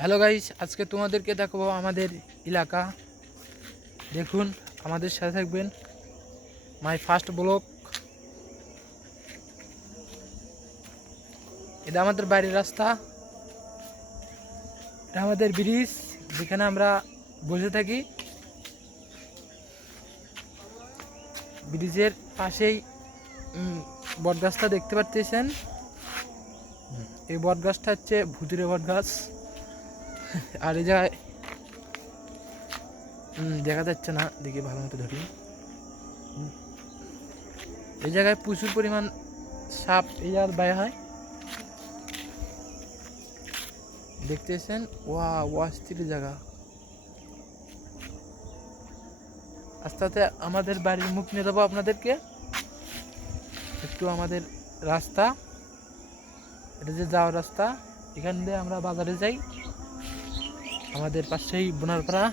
Hello guys, আজকে তোমাদেরকে দেখাবো আমাদের এলাকা। দেখুন, আমাদের সাথে থাকবেন। My first block. এটা আমাদের বাড়ির রাস্তা, এটা আমাদের ব্রিজ যেখানে আমরা বসে থাকি। ব্রিজের পাশেই বটগাছটা দেখতে পাচ্ছেন। এই বটগাছটা হচ্ছে ভুতুরে বটগাছ। আর এই জায়গায় দেখা যাচ্ছে না, দেখি ভালো মতো ধরি। এই জায়গায় প্রচুর পরিমাণ সাপ এই আর ব্যয় হয়, দেখতেছেন। অস্থির জায়গা। আস্তে আস্তে আমাদের বাড়ির মুখ নিয়ে যাবো আপনাদেরকে একটু। আমাদের রাস্তা, এটা যে যাওয়ার রাস্তা, এখান দিয়ে আমরা বাজারে যাই। আমাদের পাশেই বোনারপাড়া,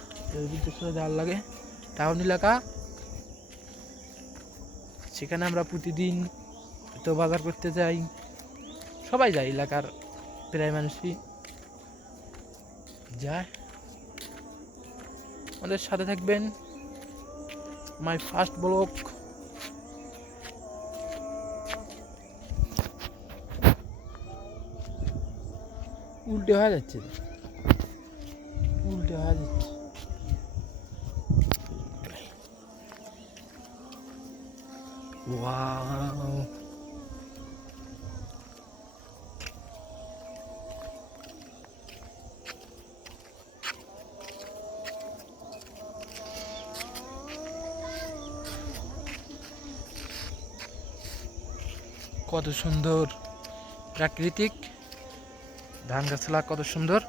যাওয়ার লাগে টাউন এলাকা। সেখানে আমরা প্রতিদিন তো বাজার করতে যাই, সবাই যায়, এলাকার প্রায় মানুষই যায়। আমাদের সাথে থাকবেন। My first block. উল্টে হয়ে যাচ্ছে, উল্টে হয়ে যাচ্ছে। ওয়াও, কত সুন্দর প্রাকৃতিক ধান গাছলা, কত সুন্দর।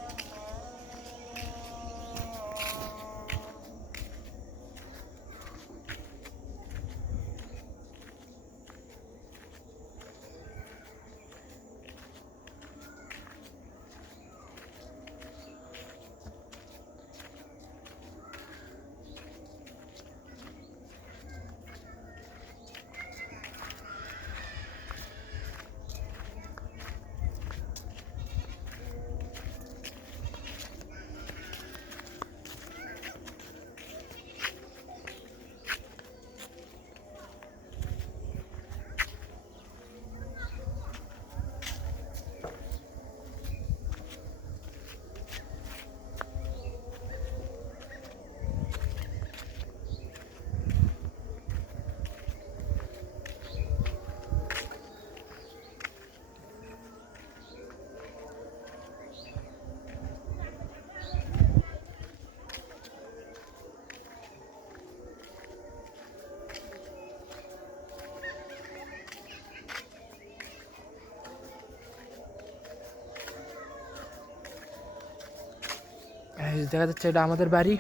দেখা যাচ্ছে এটা আমাদের বাড়ি।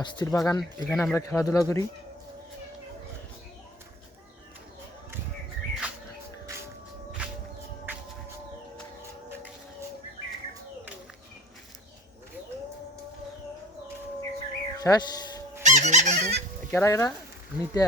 অস্থির বাগান, এখানে আমরা খেলাধুলা করি। শেষ ভিডিও বন্ধু, কেরা এরা নিতে